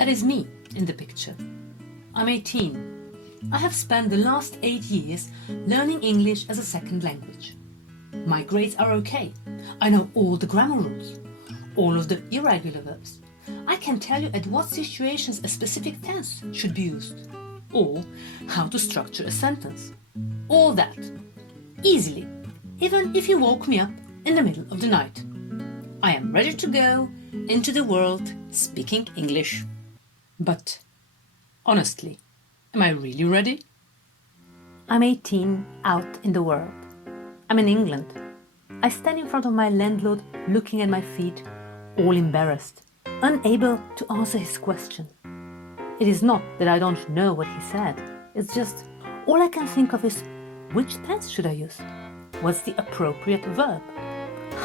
That is me in the picture. I'm 18. I have spent the last 8 years learning English as a second language. My grades are okay. I know all the grammar rules, all of the irregular verbs. I can tell you at what situations a specific tense should be used, or how to structure a sentence. All that, easily, even if you woke me up in the middle of the night. I am ready to go into the world speaking English. But, honestly, am I really ready? I'm 18, out in the world. I'm in England. I stand in front of my landlord, looking at my feet, all embarrassed, unable to answer his question. It is not that I don't know what he said. It's just, all I can think of is, which tense should I use? What's the appropriate verb?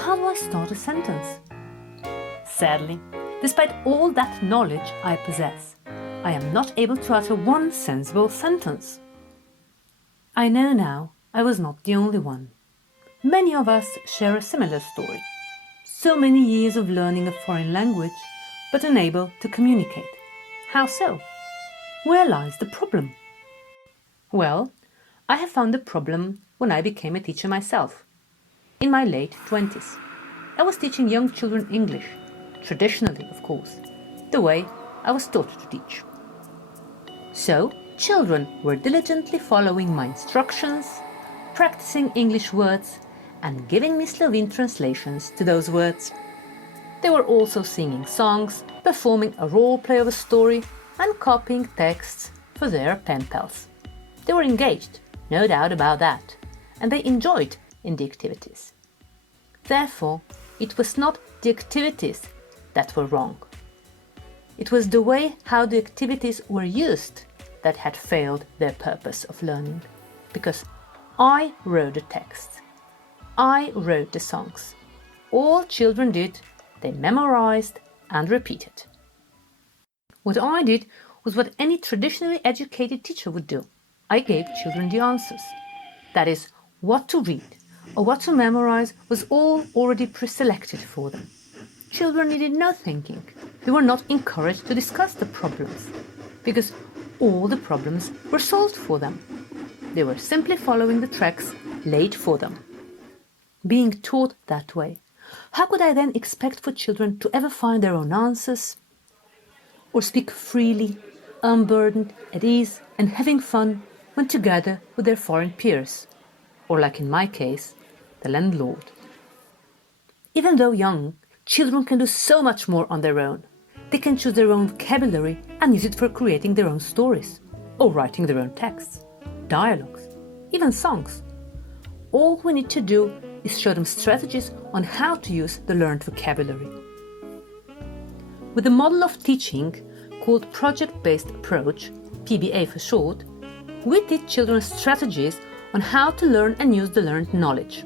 How do I start a sentence? Sadly, despite all that knowledge I possess, I am not able to utter one sensible sentence. I know now I was not the only one. Many of us share a similar story. So many years of learning a foreign language, but unable to communicate. How so? Where lies the problem? Well, I have found the problem when I became a teacher myself. In my late 20s, I was teaching young children English, traditionally, of course, the way I was taught to teach. So, children were diligently following my instructions, practicing English words, and giving me Slovene translations to those words. They were also singing songs, performing a role play of a story, and copying texts for their pen pals. They were engaged, no doubt about that, and they enjoyed in the activities. Therefore, it was not the activities that were wrong. It was the way how the activities were used that had failed their purpose of learning. Because I wrote the texts. I wrote the songs. All children did, they memorized and repeated. What I did was what any traditionally educated teacher would do. I gave children the answers. That is, what to read or what to memorize was all already pre-selected for them. Children needed no thinking. They were not encouraged to discuss the problems, because all the problems were solved for them. They were simply following the tracks laid for them. Being taught that way, how could I then expect for children to ever find their own answers? Or speak freely, unburdened, at ease, and having fun when together with their foreign peers? Or, like in my case, the landlord. Even though young, children can do so much more on their own. They can choose their own vocabulary and use it for creating their own stories, or writing their own texts, dialogues, even songs. All we need to do is show them strategies on how to use the learned vocabulary. With a model of teaching called Project-Based Approach, PBA for short, we teach children strategies on how to learn and use the learned knowledge.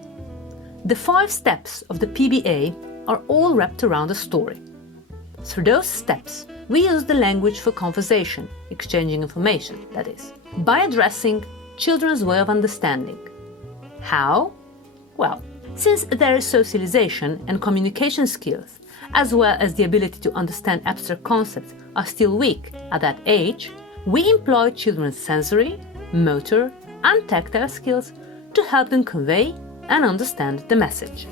The 5 steps of the PBA are all wrapped around a story. Through those steps, we use the language for conversation, exchanging information, that is, by addressing children's way of understanding. How? Well, since their socialization and communication skills, as well as the ability to understand abstract concepts, are still weak at that age, we employ children's sensory, motor, and tactile skills to help them convey and understand the message.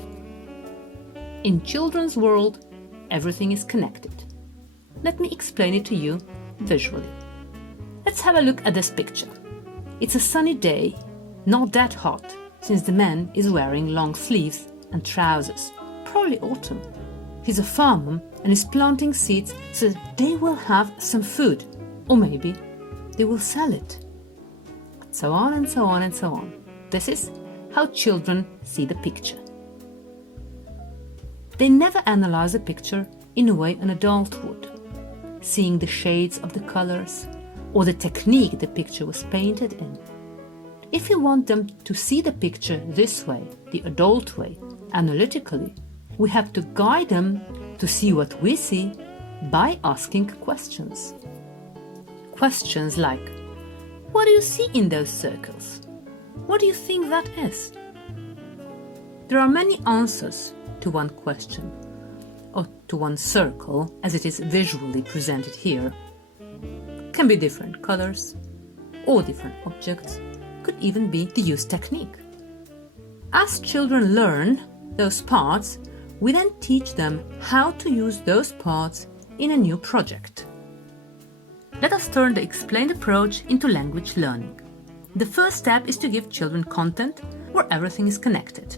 In children's world, everything is connected. Let me explain it to you visually. Let's have a look at this picture. It's a sunny day, not that hot, since the man is wearing long sleeves and trousers, probably autumn. He's a farmer and is planting seeds so that they will have some food, or maybe they will sell it. So on and so on and so on. This is how children see the picture. They never analyze a picture in a way an adult would, seeing the shades of the colors or the technique the picture was painted in. If we want them to see the picture this way, the adult way, analytically, we have to guide them to see what we see by asking questions. Questions like, what do you see in those circles? What do you think that is? There are many answers to one question, or to one circle as it is visually presented here, can be different colors or different objects, could even be the use technique. As children learn those parts, we then teach them how to use those parts in a new project. Let us turn the explained approach into language learning. The first step is to give children content where everything is connected.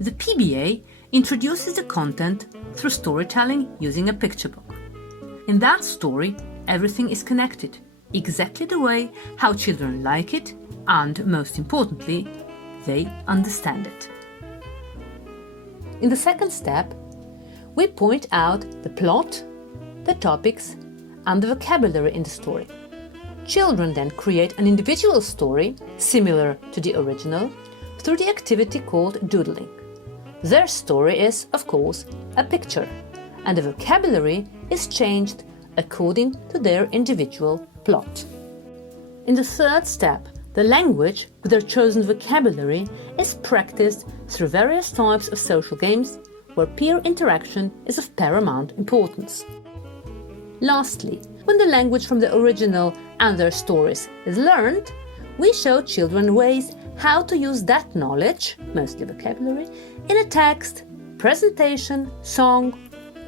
The PBA introduces the content through storytelling using a picture book. In that story, everything is connected, exactly the way how children like it and, most importantly, they understand it. In the second step, we point out the plot, the topics, and the vocabulary in the story. Children then create an individual story, similar to the original, through the activity called doodling. Their story is, of course, a picture, and the vocabulary is changed according to their individual plot. In the third step, the language with their chosen vocabulary is practiced through various types of social games where peer interaction is of paramount importance. Lastly, when the language from the original and their stories is learned, we show children ways how to use that knowledge, mostly vocabulary, in a text, presentation, song,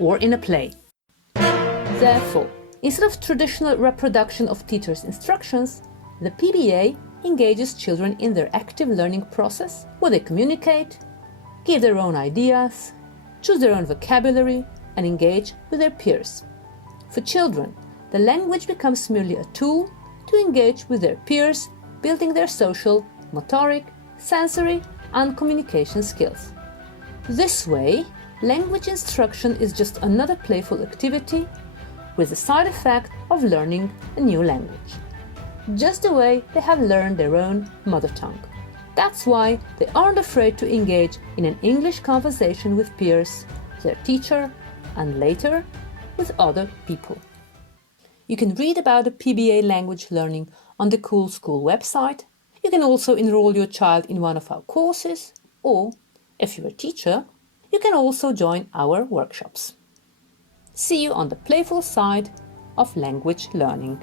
or in a play. Therefore, instead of traditional reproduction of teachers' instructions, the PBA engages children in their active learning process where they communicate, give their own ideas, choose their own vocabulary, and engage with their peers. For children, the language becomes merely a tool to engage with their peers, building their social, motoric, sensory, and communication skills. This way, language instruction is just another playful activity with the side effect of learning a new language, just the way they have learned their own mother tongue. That's why they aren't afraid to engage in an English conversation with peers, their teacher, and later with other people. You can read about the PBA language learning on the Cool School website. You can also enroll your child in one of our courses, or, if you're a teacher, you can also join our workshops. See you on the playful side of language learning.